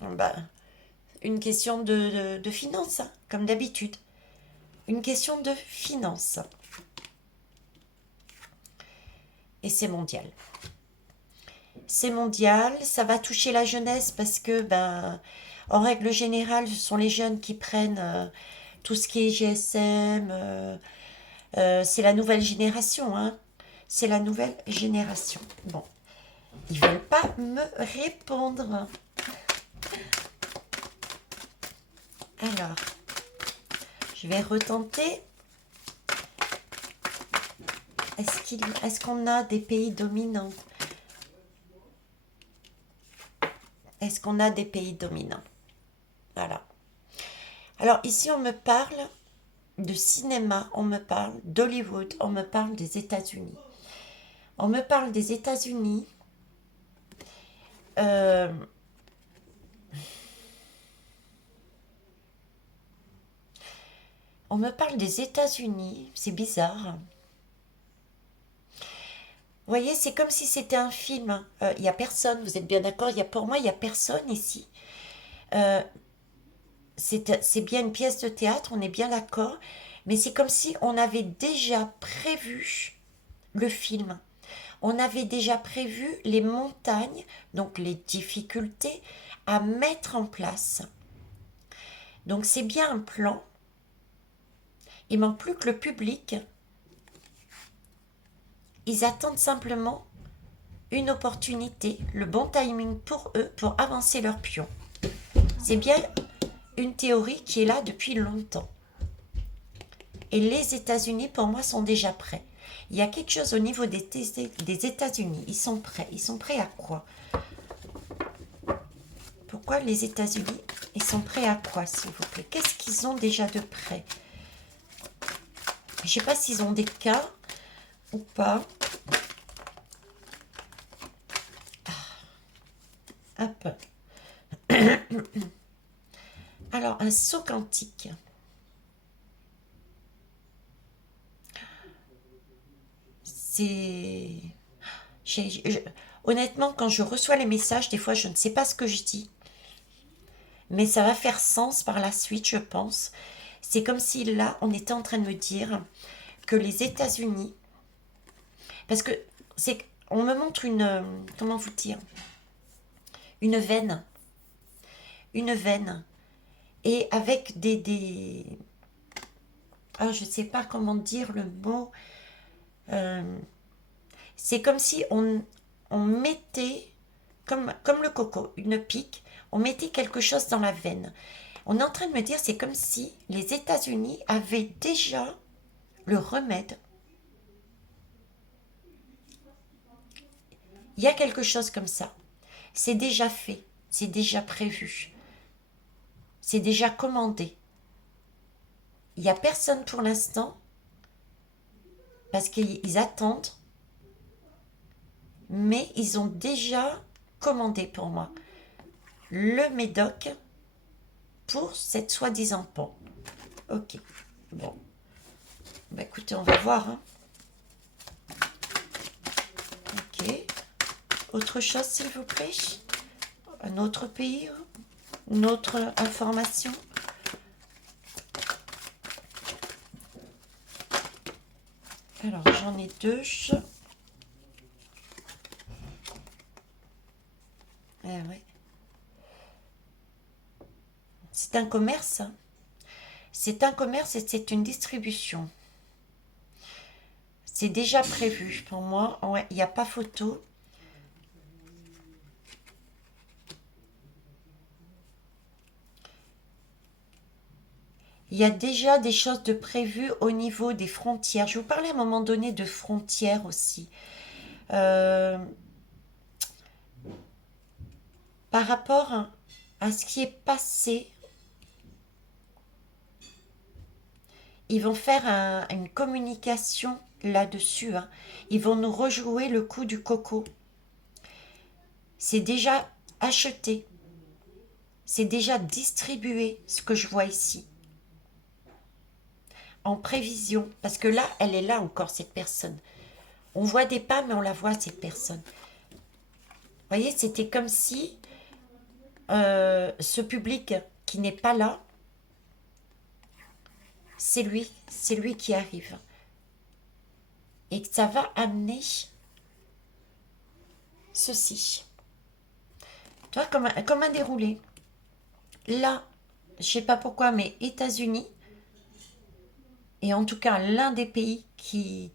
Ben, une question de finance, hein, comme d'habitude. Une question de finance. Et c'est mondial. C'est mondial, ça va toucher la jeunesse parce que, ben, en règle générale, ce sont les jeunes qui prennent tout ce qui est GSM. C'est la nouvelle génération, hein. C'est la nouvelle génération. Bon, ils veulent pas me répondre. Alors, je vais retenter. Est-ce qu'on a des pays dominants? Est-ce qu'on a des pays dominants? Voilà. Alors ici, on me parle de cinéma, on me parle d'Hollywood, on me parle des États-Unis. On me parle des États-Unis. On me parle des États-Unis. C'est bizarre. Vous voyez, c'est comme si c'était un film. Il n'y a personne, vous êtes bien d'accord? Pour moi, il n'y a personne ici. C'est bien une pièce de théâtre, on est bien d'accord. Mais c'est comme si on avait déjà prévu le film. On avait déjà prévu les montagnes, donc les difficultés à mettre en place. Donc c'est bien un plan. Il manque plus que le public Ils attendent simplement une opportunité, le bon timing pour eux, pour avancer leur pion. C'est bien une théorie qui est là depuis longtemps. Et les États-Unis, pour moi, sont déjà prêts. Il y a quelque chose au niveau des États-Unis. Ils sont prêts. Ils sont prêts à quoi? Pourquoi les États-Unis, ils sont prêts à quoi, s'il vous plaît? Qu'est-ce qu'ils ont déjà de prêt? Je ne sais pas s'ils ont des cas ou pas. Hop. Alors, un saut quantique. C'est... Honnêtement, quand je reçois les messages, des fois, je ne sais pas ce que je dis. Mais ça va faire sens par la suite, je pense. C'est comme si là, on était en train de me dire que les États-Unis... Parce que c'est... On me montre une... Comment vous dire? Une veine. Une veine. Et avec des... Ah, je ne sais pas comment dire le mot. C'est comme si on mettait, comme le coco, une pique, on mettait quelque chose dans la veine. On est en train de me dire, c'est comme si les États-Unis avaient déjà le remède. Il y a quelque chose comme ça. C'est déjà fait, c'est déjà prévu, c'est déjà commandé. Il n'y a personne pour l'instant parce qu'ils attendent, mais ils ont déjà commandé pour moi le médoc pour cette soi-disant peau. Ok, bon. Bah écoutez, on va voir. Hein. Ok. Autre chose, s'il vous plaît? Un autre pays? Une autre information? Alors, j'en ai deux. Ah ouais. C'est un commerce. C'est un commerce et c'est une distribution. C'est déjà prévu pour moi. Ouais, il n'y a pas photo. Il y a déjà des choses de prévues au niveau des frontières. Je vous parlais à un moment donné de frontières aussi. Par rapport à ce qui est passé, ils vont faire une communication là-dessus. Hein. Ils vont nous rejouer le coup du coco. C'est déjà acheté. C'est déjà distribué, ce que je vois ici. En prévision. Parce que là, elle est là encore, cette personne. On voit des pas, mais on la voit, cette personne. Vous voyez, c'était comme si ce public qui n'est pas là, c'est lui qui arrive. Et que ça va amener ceci. Tu vois, comme un déroulé. Là, je sais pas pourquoi, mais États-Unis, et en tout cas l'un des pays qui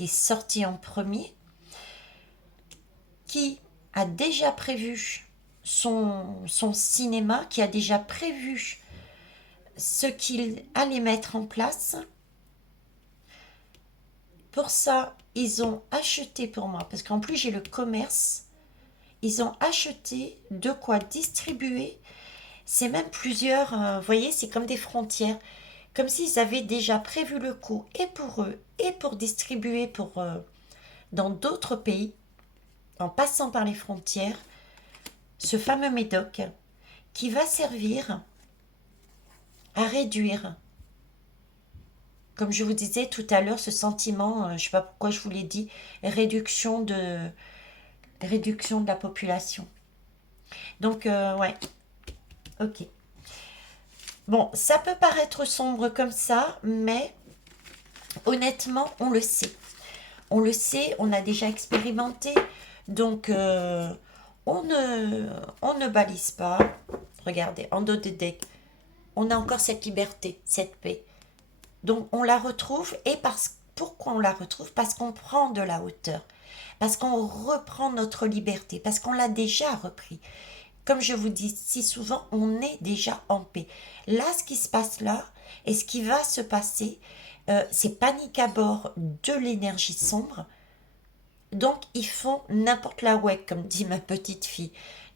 est sorti en premier, qui a déjà prévu son cinéma, qui a déjà prévu ce qu'il allait mettre en place. Pour ça, ils ont acheté pour moi, parce qu'en plus j'ai le commerce, ils ont acheté de quoi distribuer. C'est même plusieurs, vous voyez, c'est comme des frontières. Comme s'ils avaient déjà prévu le coup, et pour eux, et pour distribuer dans d'autres pays, en passant par les frontières, ce fameux médoc qui va servir à réduire, comme je vous disais tout à l'heure, ce sentiment, je ne sais pas pourquoi je vous l'ai dit, réduction de la population. Donc, ouais, ok. Bon, ça peut paraître sombre comme ça, mais honnêtement, on le sait. On le sait, on a déjà expérimenté, donc on ne balise pas. Regardez, en dos de deck, on a encore cette liberté, cette paix. Donc on la retrouve et pourquoi on la retrouve? Parce qu'on prend de la hauteur, parce qu'on reprend notre liberté, parce qu'on l'a déjà repris. Comme je vous dis si souvent, on est déjà en paix. Là, ce qui se passe là, et ce qui va se passer, c'est panique à bord de l'énergie sombre. Donc, ils font n'importe la ouais, comme dit ma petite fille.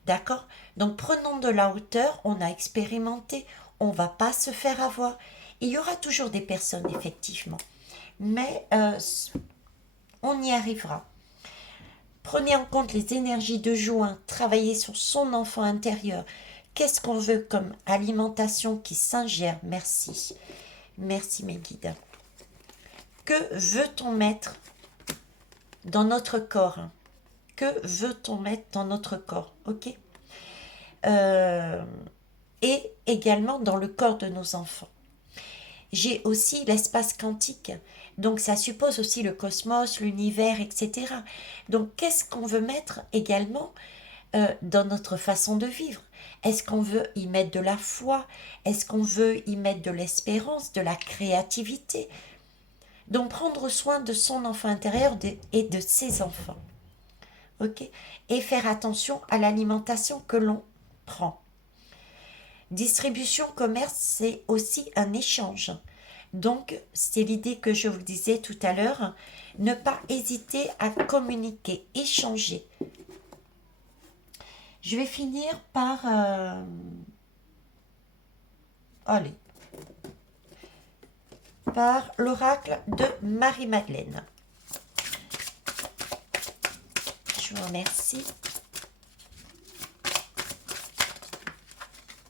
D'accord? Donc, prenons de la hauteur, on a expérimenté, on va pas se faire avoir. Il y aura toujours des personnes, effectivement. Mais on y arrivera. Prenez en compte les énergies de juin, travaillez sur son enfant intérieur. Qu'est-ce qu'on veut comme alimentation qui s'ingère? Merci. Merci mes guides. Que veut-on mettre dans notre corps? Que veut-on mettre dans notre corps? Ok. Et également dans le corps de nos enfants. J'ai aussi l'espace quantique. Donc ça suppose aussi le cosmos, l'univers, etc. Donc qu'est-ce qu'on veut mettre également dans notre façon de vivre? Est-ce qu'on veut y mettre de la foi? Est-ce qu'on veut y mettre de l'espérance, de la créativité? Donc prendre soin de son enfant intérieur et de ses enfants. Ok? Et faire attention à l'alimentation que l'on prend. Distribution, commerce, c'est aussi un échange. Donc, c'est l'idée que je vous disais tout à l'heure, ne pas hésiter à communiquer, échanger. Je vais finir par... allez. Par l'oracle de Marie-Madeleine. Je vous remercie.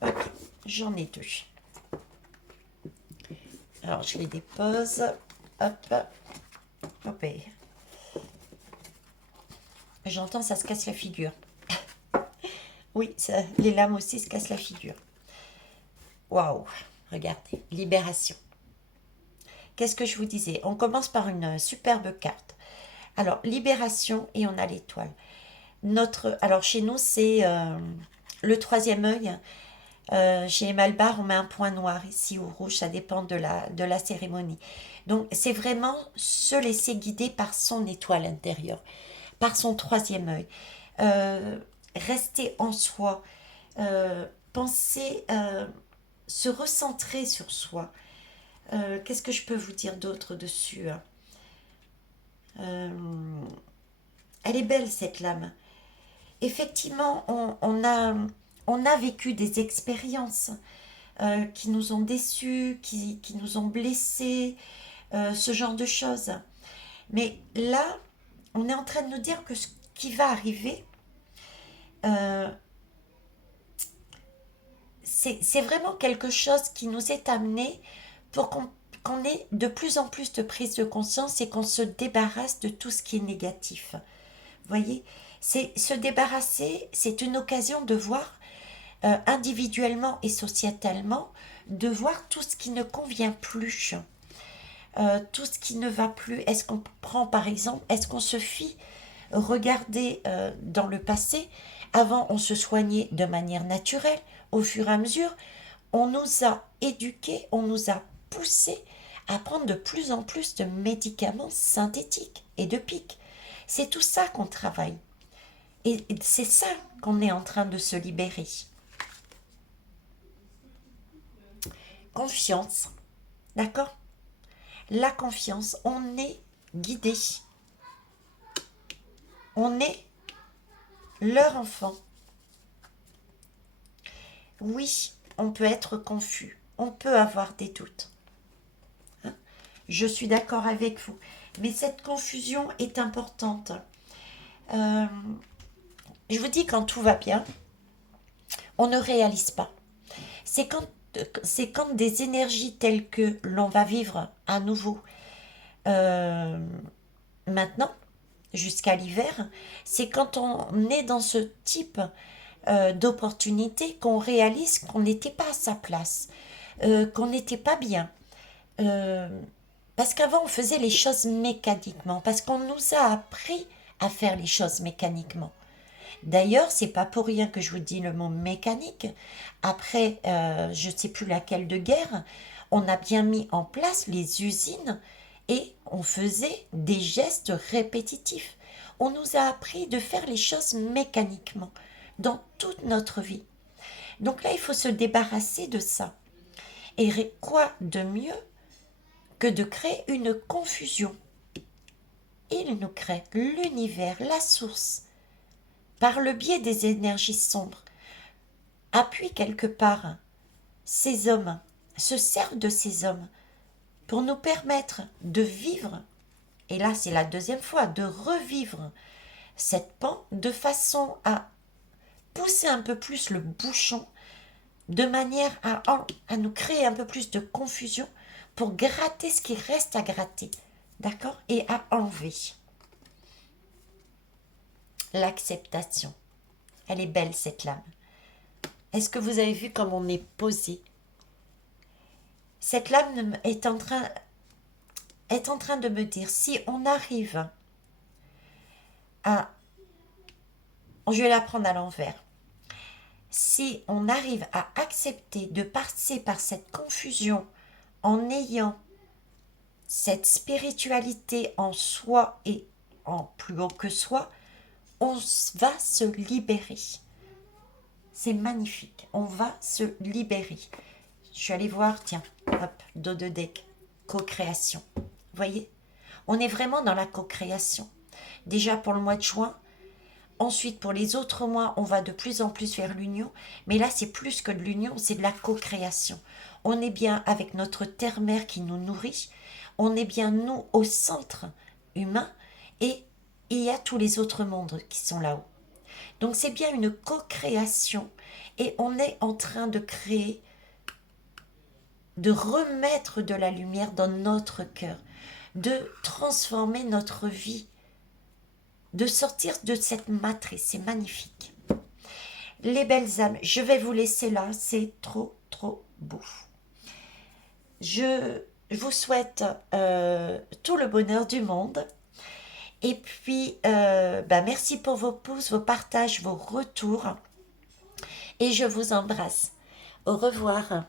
Ok, j'en ai deux. Alors, je les dépose. Hop. Hop. J'entends, ça se casse la figure. Oui, ça, les lames aussi se cassent la figure. Waouh, regardez, libération. Qu'est-ce que je vous disais? On commence par une superbe carte. Alors, libération et on a l'étoile. Alors, chez nous, c'est le troisième œil. Chez Malbar, on met un point noir ici ou rouge, ça dépend de la cérémonie. Donc, c'est vraiment se laisser guider par son étoile intérieure, par son troisième œil. Rester en soi, penser, se recentrer sur soi. Qu'est-ce que je peux vous dire d'autre dessus? Elle est belle cette lame. Effectivement, on a vécu des expériences qui nous ont déçus, qui nous ont blessés, ce genre de choses. Mais là, on est en train de nous dire que ce qui va arriver, euh, c'est vraiment quelque chose qui nous est amené pour qu'on ait de plus en plus de prise de conscience et qu'on se débarrasse de tout ce qui est négatif. Vous voyez, c'est se débarrasser, c'est une occasion de voir individuellement et sociétalement, de voir tout ce qui ne convient plus, tout ce qui ne va plus. Est-ce qu'on prend par exemple, est-ce qu'on se fie, regarder dans le passé, avant on se soignait de manière naturelle, au fur et à mesure, on nous a éduqués, on nous a poussés à prendre de plus en plus de médicaments synthétiques et de pics. C'est tout ça qu'on travaille. Et c'est ça qu'on est en train de se libérer. Confiance, d'accord? La confiance, on est guidé. On est leur enfant. Oui, on peut être confus, on peut avoir des doutes. Hein? Je suis d'accord avec vous. Mais cette confusion est importante. Je vous dis, quand tout va bien, on ne réalise pas. C'est quand des énergies telles que l'on va vivre à nouveau maintenant, jusqu'à l'hiver, c'est quand on est dans ce type d'opportunité qu'on réalise qu'on n'était pas à sa place, qu'on n'était pas bien. Euh, Parce qu'avant, on faisait les choses mécaniquement, parce qu'on nous a appris à faire les choses mécaniquement. D'ailleurs, c'est pas pour rien que je vous dis le mot mécanique. Après, je ne sais plus laquelle de guerre, on a bien mis en place les usines et on faisait des gestes répétitifs. On nous a appris de faire les choses mécaniquement dans toute notre vie. Donc là, il faut se débarrasser de ça. Et quoi de mieux que de créer une confusion? Il nous crée l'univers, la source, par le biais des énergies sombres. Appuie quelque part ces hommes, se servent de ces hommes pour nous permettre de vivre, et là c'est la deuxième fois, de revivre cette pan de façon à pousser un peu plus le bouchon, de manière à nous créer un peu plus de confusion pour gratter ce qui reste à gratter, d'accord? Et à enlever. L'acceptation. Elle est belle cette lame. Est-ce que vous avez vu comme on est posé? Cette lame est en train de me dire, si on arrive à... Je vais la prendre à l'envers. Si on arrive à accepter de passer par cette confusion en ayant cette spiritualité en soi et en plus haut que soi, on va se libérer. C'est magnifique, on va se libérer. Je suis allée voir, tiens, hop, dos de deck, co-création. Vous voyez, on est vraiment dans la co-création. Déjà pour le mois de juin, ensuite pour les autres mois, on va de plus en plus vers l'union. Mais là, c'est plus que de l'union, c'est de la co-création. On est bien avec notre terre-mère qui nous nourrit. On est bien, nous, au centre humain. Et il y a tous les autres mondes qui sont là-haut. Donc c'est bien une co-création. Et on est en train de créer, de remettre de la lumière dans notre cœur, de transformer notre vie, de sortir de cette matrice. C'est magnifique. Les belles âmes, je vais vous laisser là, c'est trop, trop beau. Je vous souhaite tout le bonheur du monde. Et puis, merci pour vos pouces, vos partages, vos retours. Et je vous embrasse. Au revoir.